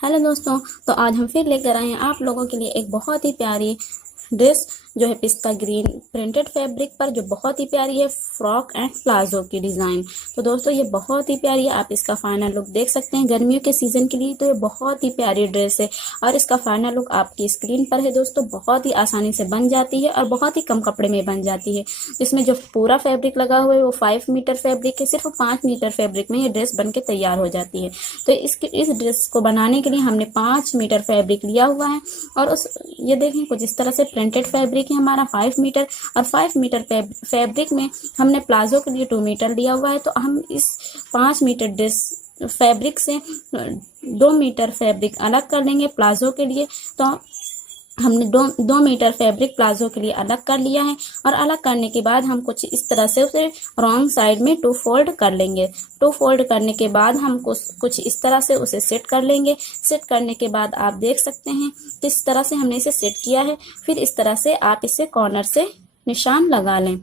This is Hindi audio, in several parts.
हेलो दोस्तों। तो आज हम फिर लेकर आए हैं आप लोगों के लिए एक बहुत ही प्यारी ड्रेस जो है पिस्ता ग्रीन प्रिंटेड फैब्रिक पर, जो बहुत ही प्यारी है, फ्रॉक एंड प्लाजो की डिज़ाइन। तो दोस्तों ये बहुत ही प्यारी है, आप इसका फाइनल लुक देख सकते हैं। गर्मियों के सीज़न के लिए तो ये बहुत ही प्यारी ड्रेस है और इसका फाइनल लुक आपकी स्क्रीन पर है दोस्तों। बहुत ही आसानी से बन जाती है और बहुत ही कम कपड़े में बन जाती है। इसमें जो पूरा फैब्रिक लगा हुआ है वो 5 मीटर फैब्रिक है। सिर्फ 5 मीटर फैब्रिक में ये ड्रेस बन के तैयार हो जाती है। तो इस ड्रेस को बनाने के लिए हमने 5 मीटर फैब्रिक लिया हुआ है और ये देखें कुछ इस तरह से प्रिंटेड फैब्रिक है हमारा 5 मीटर। और 5 मीटर फैब्रिक में हमने प्लाजो के लिए 2 मीटर लिया हुआ है। तो हम इस 5 मीटर ड्रेस फैब्रिक से 2 मीटर फैब्रिक अलग कर लेंगे प्लाजो के लिए। तो हमने दो मीटर फैब्रिक प्लाजो के लिए अलग कर लिया है और अलग करने के बाद हम कुछ इस तरह से उसे रॉन्ग साइड में 2 फोल्ड कर लेंगे। 2 फोल्ड करने के बाद हम कुछ इस तरह से उसे सेट कर लेंगे। सेट करने के बाद आप देख सकते हैं किस तरह से हमने इसे सेट किया है। फिर इस तरह से आप इसे कॉर्नर से निशान लगा लें।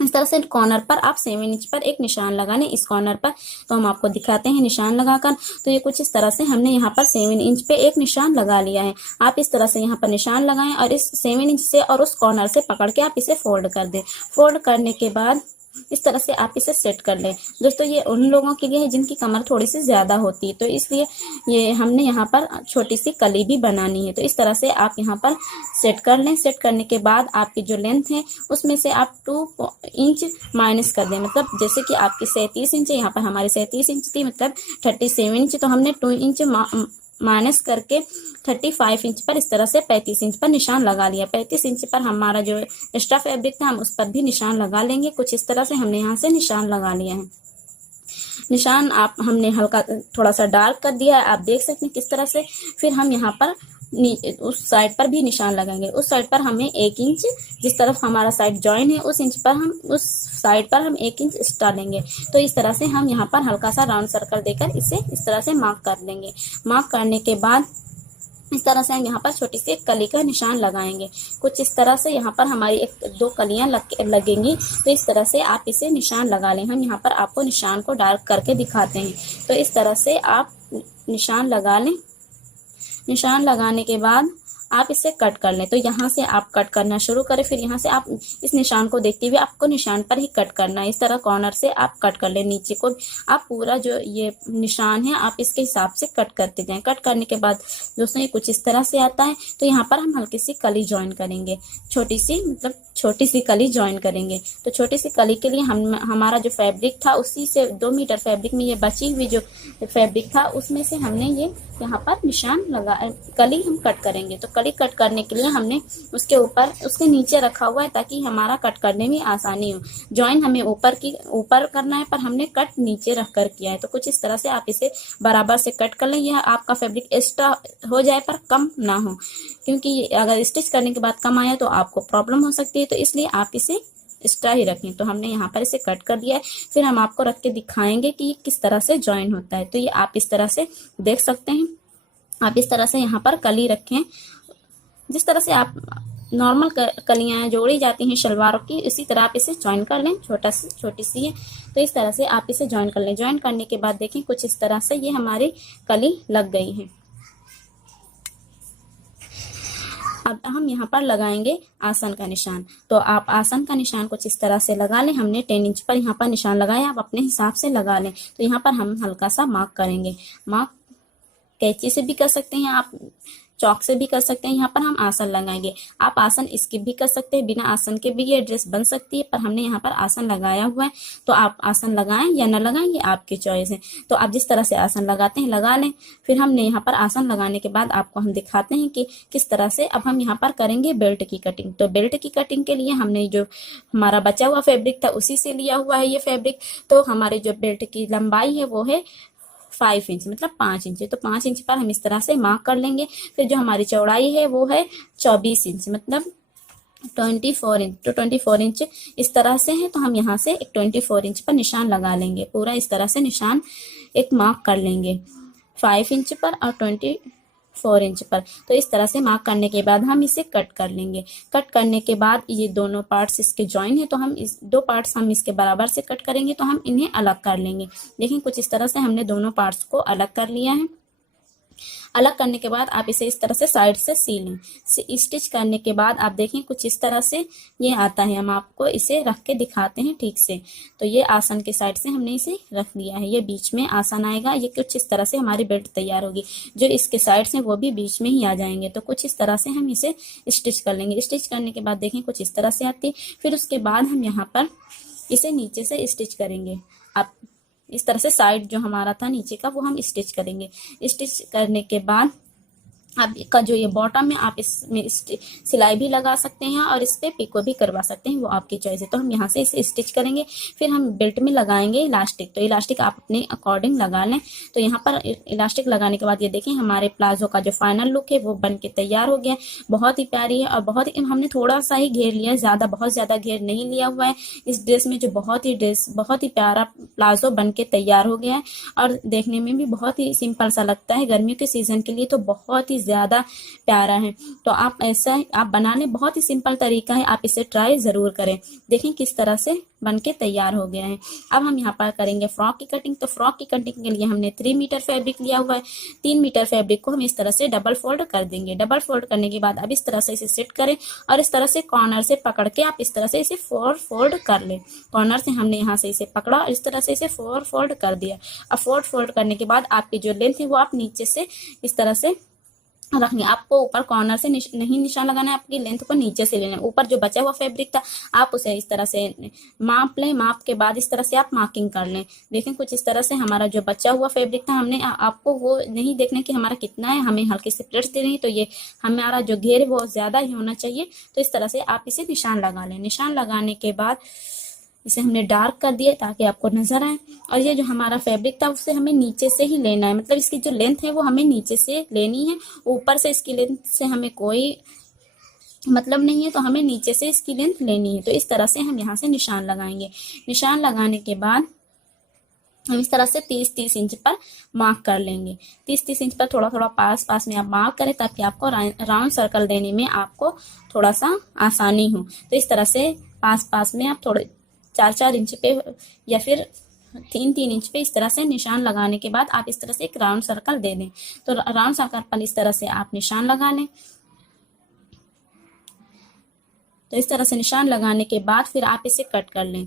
इस तरह से कॉर्नर पर आप 7 इंच पर एक निशान लगा लें। इस कॉर्नर पर तो हम आपको दिखाते हैं निशान लगाकर। तो ये कुछ इस तरह से हमने यहाँ पर 7 इंच पे एक निशान लगा लिया है। आप इस तरह से यहाँ पर निशान लगाएं और इस 7 इंच से और उस कॉर्नर से पकड़ के आप इसे फोल्ड कर दें। फोल्ड करने के बाद इस तरह से आप इसे सेट कर लें। दोस्तों ये उन लोगों के लिए है जिनकी कमर थोड़ी सी ज़्यादा होती है, तो इसलिए ये हमने यहाँ पर छोटी सी कली भी बनानी है। तो इस तरह से आप यहाँ पर सेट कर लें। सेट करने के बाद आपकी जो लेंथ है उसमें से आप 2 इंच माइनस कर दें। मतलब जैसे कि आपकी 37 इंच है, यहाँ पर हमारी 37 इंच थी, मतलब 37 इंच, तो हमने 2 इंच माइनस करके 35 इंच पर इस तरह से 35 इंच पर निशान लगा लिया। 35 इंच पर हमारा जो एक्स्ट्रा फैब्रिक था हम उस पर भी निशान लगा लेंगे। कुछ इस तरह से हमने यहाँ से निशान लगा लिया है। निशान आप हमने हल्का थोड़ा सा डार्क कर दिया है, आप देख सकते हैं किस तरह से। फिर हम यहाँ पर उस साइड पर भी निशान लगाएंगे। उस साइड पर हमें 1 इंच, जिस तरफ हमारा साइड जॉइन है उस इंच पर हम उस साइड पर हम 1 इंच एक्स्ट्रा लेंगे। तो इस तरह से हम यहाँ पर हल्का सा राउंड सर्कल देकर इसे इस तरह से मार्क कर लेंगे। मार्क करने के बाद इस तरह से हम यहाँ पर छोटी सी एक कली का निशान लगाएंगे। कुछ इस तरह से यहाँ पर हमारी 1-2 कलियां लगेंगी। तो इस तरह से आप इसे निशान लगा लें। हम यहाँ पर आपको निशान को डार्क करके दिखाते हैं। तो इस तरह से आप निशान लगा लें। निशान लगाने के बाद आप इसे कट कर लें। तो यहाँ से आप कट करना शुरू करें। फिर यहाँ से आप इस निशान को देखते हुए आपको निशान पर ही कट करना है। इस तरह कॉर्नर से आप कट कर लें। नीचे को आप पूरा जो ये निशान है आप इसके हिसाब से कट करते जाएं। कट करने के बाद दोस्तों ये कुछ इस तरह से आता है। तो यहाँ पर हम हल्की सी कली ज्वाइन करेंगे, छोटी सी, मतलब छोटी सी कली ज्वाइन करेंगे। तो छोटी सी कली के लिए हमारा जो फैब्रिक था उसी से 2 मीटर फैब्रिक में ये बची हुई जो फैब्रिक था उसमें से हमने ये यहाँ पर निशान लगा, कली हम कट करेंगे। तो कली कट करने के लिए हमने उसके ऊपर उसके नीचे रखा हुआ है ताकि हमारा कट करने में आसानी हो। ज्वाइन हमें ऊपर करना है पर हमने कट नीचे रख कर किया है। तो कुछ इस तरह से आप इसे बराबर से कट कर लें। यह आपका फैब्रिक एक्स्ट्रा हो जाए पर कम ना हो, क्योंकि अगर स्टिच करने के बाद कम आया तो आपको प्रॉब्लम हो सकती है। तो इसलिए आप इसे एक्स्ट्रा ही रखें। तो हमने यहाँ पर इसे कट कर दिया है। फिर हम आपको रख के दिखाएंगे कि ये किस तरह से ज्वाइन होता है। तो ये आप इस तरह से देख सकते हैं। आप इस तरह से यहाँ पर कली रखें। जिस तरह से आप नॉर्मल कलियाँ जोड़ी जाती हैं शलवारों की, इसी तरह आप इसे ज्वाइन कर लें। छोटी सी है तो इस तरह से आप इसे ज्वाइन कर लें। ज्वाइन करने के बाद देखें कुछ इस तरह से ये हमारी कली लग गई है। अब हम यहाँ पर लगाएंगे आसन का निशान। तो आप आसन का निशान कुछ इस तरह से लगा लें। हमने 10 इंच पर यहाँ पर निशान लगाया, आप अपने हिसाब से लगा लें। तो यहाँ पर हम हल्का सा मार्क करेंगे। मार्क कैंची से भी कर सकते हैं, आप चौक से भी कर सकते हैं। यहाँ पर हम आसन लगाएंगे। आप आसन स्किप भी कर सकते हैं, बिना आसन के भी ये ड्रेस बन सकती है, पर हमने यहाँ पर आसन लगाया हुआ है। तो आप आसन लगाएं या न लगाएं ये आपकी चॉइस है। तो आप जिस तरह से आसन लगाते हैं लगा लें। फिर हमने यहाँ पर आसन लगाने के बाद आपको हम दिखाते हैं कि किस तरह से अब हम यहाँ पर करेंगे बेल्ट की कटिंग। तो बेल्ट की कटिंग के लिए हमने जो हमारा बचा हुआ फैब्रिक था उसी से लिया हुआ है ये फैब्रिक। तो हमारे जो बेल्ट की लंबाई है वो है 5 इंच, मतलब 5 इंच। तो 5 इंच पर हम इस तरह से मार्क कर लेंगे। फिर जो हमारी चौड़ाई है वो है 24 इंच, मतलब 24 इंच। तो 24 इंच इस तरह से है। तो हम यहाँ से एक 24 इंच पर निशान लगा लेंगे। पूरा इस तरह से निशान एक मार्क कर लेंगे 5 इंच पर और 24 इंच पर। तो इस तरह से मार्क करने के बाद हम इसे कट कर लेंगे। कट करने के बाद ये दोनों पार्ट्स इसके ज्वाइन है, तो हम इस 2 पार्ट्स हम इसके बराबर से कट करेंगे। तो हम इन्हें अलग कर लेंगे। देखिए कुछ इस तरह से हमने दोनों पार्ट्स को अलग कर लिया है। अलग करने के बाद आप इसे इस तरह से साइड से सी लें। स्टिच करने के बाद आप देखें कुछ इस तरह से ये आता है। हम आपको इसे रख के दिखाते हैं ठीक से। तो ये आसन के साइड से हमने इसे रख दिया है, ये बीच में आसन आएगा। ये कुछ इस तरह से हमारी बेल्ट तैयार होगी। जो इसके साइड से वो भी बीच में ही आ जाएंगे। तो कुछ इस तरह से हम इसे स्टिच कर लेंगे। स्टिच करने के बाद देखें कुछ इस तरह से आती है। फिर उसके बाद हम यहाँ पर इसे नीचे से स्टिच करेंगे। आप इस तरह से साइड जो हमारा था नीचे का वो हम स्टिच करेंगे। स्टिच करने के बाद आप का जो ये बॉटम है आप इसमें सिलाई भी लगा सकते हैं और इस पे पिको भी करवा सकते हैं, वो आपकी चॉइस है। तो हम यहाँ से इसे स्टिच करेंगे। फिर हम बेल्ट में लगाएंगे इलास्टिक। तो इलास्टिक आप अपने अकॉर्डिंग लगा लें। तो यहाँ पर इलास्टिक लगाने के बाद ये देखें हमारे प्लाजो का जो फाइनल लुक है वो बन के तैयार हो गया। बहुत ही प्यारी है और बहुत ही हमने थोड़ा सा ही घेर लिया है, बहुत ज़्यादा घेर नहीं लिया हुआ है इस ड्रेस में। जो बहुत ही प्यारा प्लाजो बन के तैयार हो गया है और देखने में भी बहुत ही सिंपल सा लगता है। गर्मियों के सीजन के लिए तो बहुत ही ज़्यादा प्यारा है। तो आप ऐसा आप बनाने बहुत ही सिंपल तरीका है, आप इसे ट्राई ज़रूर करें। देखें किस तरह से बन के तैयार हो गया है। अब हम यहाँ पर करेंगे फ्रॉक की कटिंग। तो फ्रॉक की कटिंग के लिए हमने 3 मीटर फैब्रिक लिया हुआ है। 3 मीटर फैब्रिक को हम इस तरह से डबल फोल्ड कर देंगे। डबल फोल्ड करने के बाद अब इस तरह से इसे सेट करें और इस तरह से कॉर्नर से पकड़ के आप इस तरह से इसे 4 फोल्ड कर लें। कॉर्नर से हमने यहाँ से इसे पकड़ा और इस तरह से इसे 4 फोल्ड कर दिया। अब 4 फोल्ड करने के बाद आपकी जो लेंथ है वो आप नीचे से इस तरह से रखेंगे। आपको ऊपर कॉर्नर से नहीं निशान लगाना है, आपकी लेंथ को नीचे से लेना है। ऊपर जो बचा हुआ फैब्रिक था आप उसे इस तरह से माप लें। माप के बाद इस तरह से आप मार्किंग कर लें। देखें कुछ इस तरह से हमारा जो बचा हुआ फैब्रिक था हमने आपको वो नहीं देखना कि हमारा कितना है, हमें हल्के से प्लेट्स दे रही है। तो ये हमारा जो घेर है वो ज़्यादा ही होना चाहिए। तो इस तरह से आप इसे निशान लगा लें। निशान लगाने के बाद इसे हमने डार्क कर दिया ताकि आपको नजर आए। और ये जो हमारा फैब्रिक था उससे हमें नीचे से ही लेना है, मतलब इसकी जो लेंथ है वो हमें नीचे से लेनी है। ऊपर से इसकी लेंथ से हमें कोई मतलब नहीं है, तो हमें नीचे से इसकी लेंथ लेनी है। तो इस तरह से हम यहाँ से निशान लगाएंगे। निशान लगाने के बाद हम इस तरह से 30-30 इंच पर मार्क कर लेंगे। 30-30 इंच पर थोड़ा थोड़ा पास में आप मार्क करें ताकि आपको राउंड सर्कल देने में आपको थोड़ा सा आसानी हो। तो इस तरह से पास में आप थोड़े 4-4 इंच पे या फिर 3-3 इंच पे इस तरह से निशान लगाने के बाद आप इस तरह से एक राउंड सर्कल दे दें। तो राउंड सर्कल पर इस तरह से आप निशान लगा लें। तो इस तरह से निशान लगाने के बाद फिर आप इसे कट कर लें।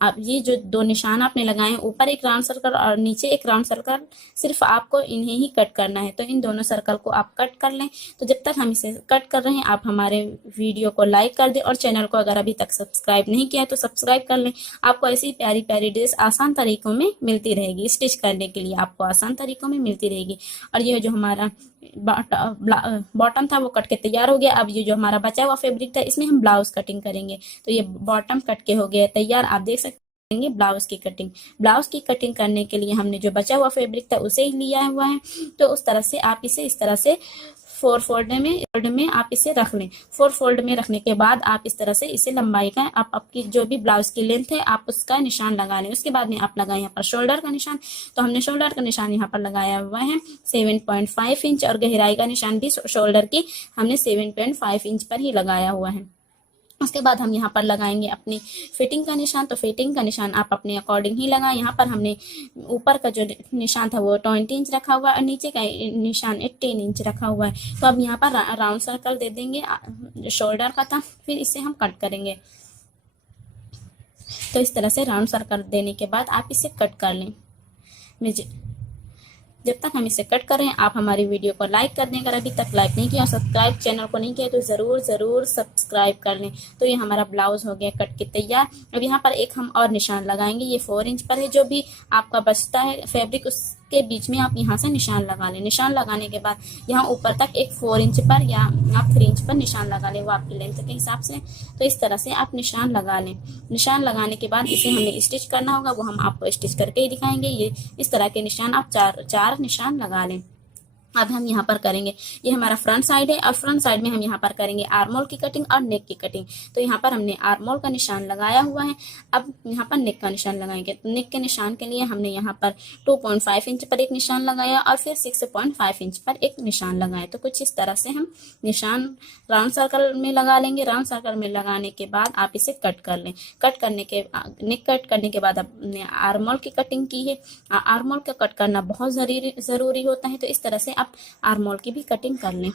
आप ये जो 2 निशान आपने लगाए हैं, ऊपर एक राउंड सर्कल और नीचे एक राउंड सर्कल, सिर्फ आपको इन्हें ही कट करना है। तो इन दोनों सर्कल को आप कट कर लें। तो जब तक हम इसे कट कर रहे हैं आप हमारे वीडियो को लाइक कर दें और चैनल को अगर अभी तक सब्सक्राइब नहीं किया है तो सब्सक्राइब कर लें। आपको ऐसी प्यारी प्यारी ड्रेस आसान तरीकों में मिलती रहेगी। स्टिच करने के लिए आपको आसान तरीकों में मिलती रहेगी। और ये जो हमारा बॉटम था वो कट के तैयार हो गया। अब ये जो हमारा बचा हुआ फैब्रिक था इसमें हम ब्लाउज कटिंग करेंगे। तो ये बॉटम कट के हो गया तैयार। आप देख सकते हैं ब्लाउज की कटिंग। ब्लाउज की कटिंग करने के लिए हमने जो बचा हुआ फैब्रिक था उसे ही लिया हुआ है। तो उस तरह से आप इसे इस तरह से 4 फोल्ड में आप इसे रख लें। 4 फोल्ड में रखने के बाद आप इस तरह से इसे लंबाई का आप आपकी जो भी ब्लाउज की लेंथ है आप उसका निशान लगा लें। उसके बाद में आप लगाएं यहाँ पर शोल्डर का निशान। तो हमने शोल्डर का निशान यहाँ पर लगाया हुआ है 7.5 इंच और गहराई का निशान भी शोल्डर की हमने 7.5 इंच पर ही लगाया हुआ है। उसके बाद हम यहाँ पर लगाएंगे अपनी फिटिंग का निशान। तो फिटिंग का निशान आप अपने अकॉर्डिंग ही लगाएं। यहाँ पर हमने ऊपर का जो निशान था वो 20 इंच रखा हुआ है और नीचे का निशान 18 इंच रखा हुआ है। तो अब यहाँ पर राउंड सर्कल दे देंगे, शोल्डर का था, फिर इसे हम कट करेंगे। तो इस तरह से राउंड सर्कल देने के बाद आप इसे कट कर लें। जब तक हम इसे कट कर रहे हैं आप हमारी वीडियो को लाइक कर दें। अगर अभी तक लाइक नहीं किया और सब्सक्राइब चैनल को नहीं किया तो ज़रूर सब्सक्राइब कर लें। तो ये हमारा ब्लाउज हो गया कट के तैयार। अब यहाँ पर एक हम और निशान लगाएंगे। ये 4 इंच पर है, जो भी आपका बचता है फैब्रिक उसके बीच में आप यहाँ से निशान लगा लें। निशान लगाने के बाद यहाँ ऊपर तक एक 4 इंच पर या आप 3 इंच पर निशान लगा लें, वो आपकी लेंथ के हिसाब से। तो इस तरह से आप निशान लगा लें। निशान लगाने के बाद इसे हमें स्टिच करना होगा, वो हम आपको स्टिच करके ही दिखाएंगे। ये इस तरह के निशान आप चार निशान लगा लें। अब हम यहाँ पर करेंगे, ये हमारा फ्रंट साइड है और फ्रंट साइड में हम यहाँ पर करेंगे आर्म होल की कटिंग और नेक की कटिंग। तो यहाँ पर हमने आर्म होल का निशान लगाया हुआ है, अब यहाँ पर नेक का निशान लगाएंगे। तो नेक के निशान के लिए हमने यहाँ पर 2.5 इंच पर एक निशान लगाया और फिर 6.5 इंच पर एक निशान लगाया। तो कुछ इस तरह से हम निशान राउंड सर्कल में लगा लेंगे। राउंड सर्कल में लगाने के बाद आप इसे कट कर लें। नेक कट करने के बाद आपने आर्म होल की कटिंग की है। आर्म होल का कट करना बहुत जरूरी होता है, तो इस तरह से आप आर्म होल की भी कटिंग कर लें।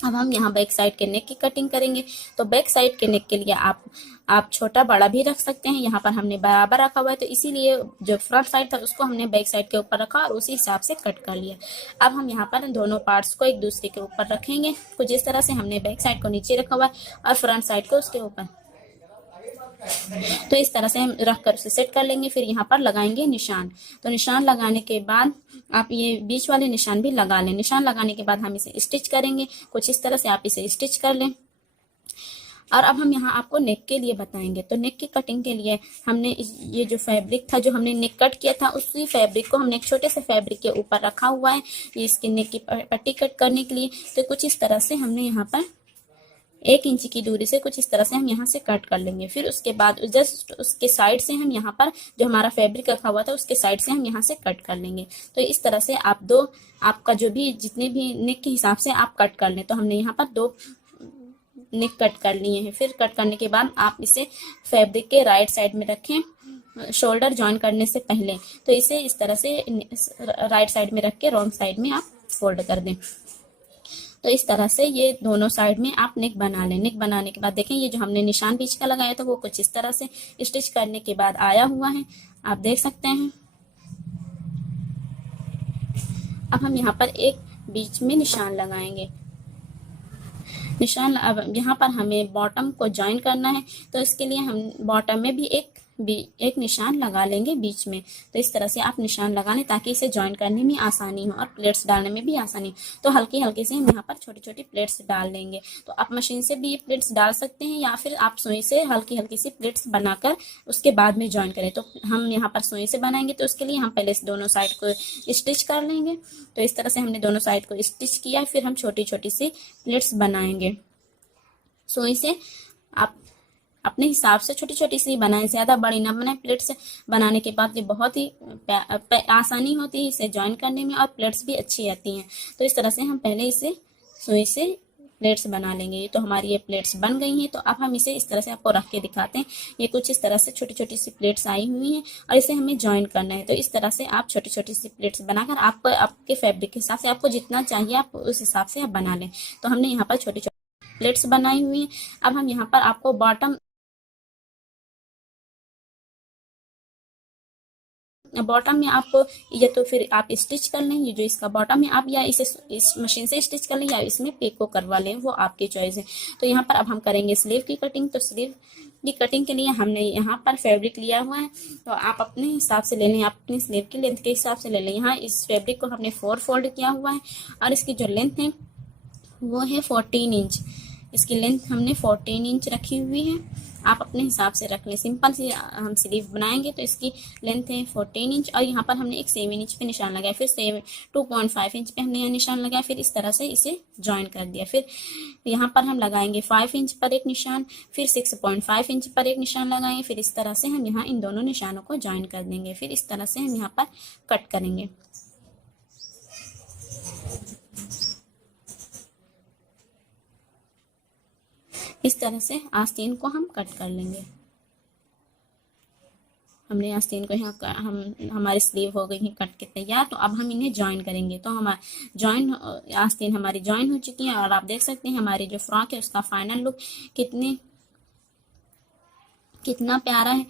अब हम यहाँ बैक साइड के नेक की कटिंग करेंगे। तो बैक साइड के नेक के लिए आप छोटा बड़ा भी रख सकते हैं। यहाँ पर हमने बराबर रखा हुआ है, तो इसीलिए जो फ्रंट साइड था उसको हमने बैक साइड के ऊपर रखा और उसी हिसाब से कट कर लिया। अब हम यहाँ पर दोनों पार्ट्स को एक दूसरे के ऊपर रखेंगे। कुछ इस तरह से हमने बैक साइड को नीचे रखा हुआ है और फ्रंट साइड को उसके ऊपर। तो इस तरह से हम रख कर उसे सेट कर लेंगे। फिर यहाँ पर लगाएंगे निशान। तो निशान लगाने के बाद आप ये बीच वाले निशान भी लगा लें। निशान लगाने के बाद हम इसे स्टिच करेंगे। कुछ इस तरह से आप इसे स्टिच कर लें। और अब हम यहाँ आपको नेक के लिए बताएंगे। तो नेक की कटिंग के लिए हमने ये जो फैब्रिक था, जो हमने नेक कट किया था, उसी फैब्रिक को हमने एक छोटे से फैब्रिक के ऊपर रखा हुआ है इसकी नेक की पट्टी कट करने के लिए। तो कुछ इस तरह से हमने यहाँ पर 1 इंच की दूरी से कुछ इस तरह से हम यहाँ से कट कर लेंगे। फिर उसके बाद जस्ट उसके साइड से हम यहाँ पर जो हमारा फैब्रिक रखा हुआ था उसके साइड से हम यहाँ से कट कर लेंगे। तो इस तरह से आपका जो भी जितने भी नेक के हिसाब से आप कट कर लें। तो हमने यहाँ पर 2 नेक कट कर लिए हैं। फिर कट करने के बाद आप इसे फैब्रिक के राइट साइड में रखें शोल्डर ज्वाइन करने से पहले। तो इसे इस तरह से राइट साइड में रख के रॉन्ग साइड में आप फोल्ड कर दें। तो इस तरह से ये दोनों साइड में आप नेक बना लें। नेक बनाने के बाद देखें, ये जो हमने निशान बीच का लगाया था वो कुछ इस तरह से स्टिच करने के बाद आया हुआ है, आप देख सकते हैं। अब हम यहाँ पर एक बीच में निशान लगाएंगे। निशान अब यहाँ पर हमें बॉटम को ज्वाइन करना है, तो इसके लिए हम बॉटम में भी एक निशान लगा लेंगे बीच में। तो इस तरह से आप निशान लगा लें ताकि इसे ज्वाइन करने में आसानी हो और प्लेट्स डालने में भी आसानी हो। तो हल्की हल्की से हम यहाँ पर छोटी छोटी प्लेट्स डाल लेंगे। तो आप मशीन से भी ये प्लेट्स डाल सकते हैं या फिर आप सुई से हल्की हल्की सी प्लेट्स बनाकर उसके बाद में ज्वाइन करें। तो हम यहाँ पर सुई से बनाएंगे, तो उसके लिए हम पहले इस दोनों साइड को स्टिच कर लेंगे। तो इस तरह से हमने दोनों साइड को स्टिच किया। फिर हम छोटी छोटी सी प्लेट्स बनाएंगे सुई से। आप अपने हिसाब से छोटी छोटी सी बनाएं, ज्यादा बड़ी ना बनाएं। प्लेट्स बनाने के बाद ये बहुत ही आसानी होती है इसे ज्वाइन करने में और प्लेट्स भी अच्छी आती हैं। तो इस तरह से हम पहले इसे सुई से प्लेट्स बना लेंगे। तो हमारी ये प्लेट्स बन गई हैं। तो अब हम इसे इस तरह से आपको रख के दिखाते हैं। ये कुछ इस तरह से छोटी छोटी सी प्लेट्स आई हुई हैं और इसे हमें ज्वाइन करना है। तो इस तरह से आप छोटी छोटी सी प्लेट्स बनाकर आपके फैब्रिक के हिसाब से आपको जितना चाहिए आप उस हिसाब से आप बना लें। तो हमने यहाँ पर छोटी छोटी प्लेट्स बनाई हुई हैं। अब हम यहाँ पर आपको बॉटम में आप या तो फिर आप स्टिच कर लें, ये जो इसका बॉटम है आप या इसे इस मशीन से स्टिच कर लें या इसमें पिको करवा लें, वो आपकी चॉइस है। तो यहाँ पर अब हम करेंगे स्लीव की कटिंग। तो स्लीव की कटिंग के लिए हमने यहाँ पर फैब्रिक लिया हुआ है, तो आप अपने हिसाब से ले लें, आप अपनी स्लीव की लेंथ के हिसाब से ले लें। यहाँ इस फैब्रिक को हमने 4 फोल्ड किया हुआ है और इसकी जो लेंथ है वो है 14 इंच। इसकी लेंथ हमने 14 इंच रखी हुई है, आप अपने हिसाब से रख लें। सिंपल सी हम स्लीव बनाएंगे तो इसकी लेंथ है 14 इंच और यहाँ पर हमने एक 7 इंच पे निशान लगाया। फिर 2.5 इंच पे हमने यहाँ निशान लगाया। फिर इस तरह से इसे ज्वाइन कर दिया। फिर यहाँ पर हम लगाएंगे 5 इंच पर एक निशान, फिर 6.5 इंच पर एक निशान लगाएंगे। फिर इस तरह से हम यहाँ इन दोनों निशानों को ज्वाइन कर देंगे। फिर इस तरह से हम यहाँ पर कट करेंगे। इस तरह से आस्तीन को हम कट कर लेंगे। हमने आस्तीन को यहाँ हमारी स्लीव हो गई है कट के तैयार। तो अब हम इन्हें ज्वाइन करेंगे। तो हमारा आस्तीन हमारी ज्वाइन हो चुकी है और आप देख सकते हैं हमारी जो फ्रॉक है उसका फाइनल लुक कितना प्यारा है।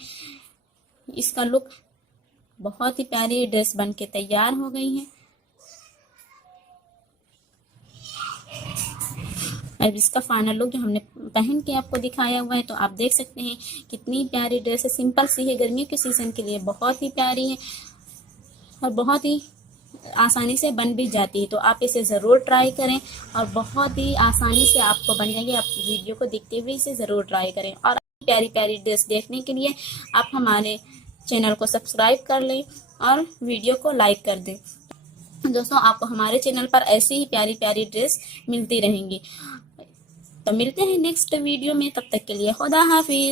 इसका लुक बहुत ही प्यारी ड्रेस बन के तैयार हो गई है। अब इसका फाइनल लुक जो हमने पहन के आपको दिखाया हुआ है, तो आप देख सकते हैं कितनी प्यारी ड्रेस है। सिंपल सी है, गर्मियों के सीजन के लिए बहुत ही प्यारी है और बहुत ही आसानी से बन भी जाती है। तो आप इसे ज़रूर ट्राई करें और बहुत ही आसानी से आपको बन जाएगी। आप वीडियो को देखते हुए इसे ज़रूर ट्राई करें और प्यारी प्यारी ड्रेस देखने के लिए आप हमारे चैनल को सब्सक्राइब कर लें और वीडियो को लाइक कर दें। दोस्तों आपको हमारे चैनल पर ऐसी ही प्यारी प्यारी ड्रेस मिलती रहेंगी। तो मिलते हैं नेक्स्ट वीडियो में, तब तक के लिए खुदा हाफिज।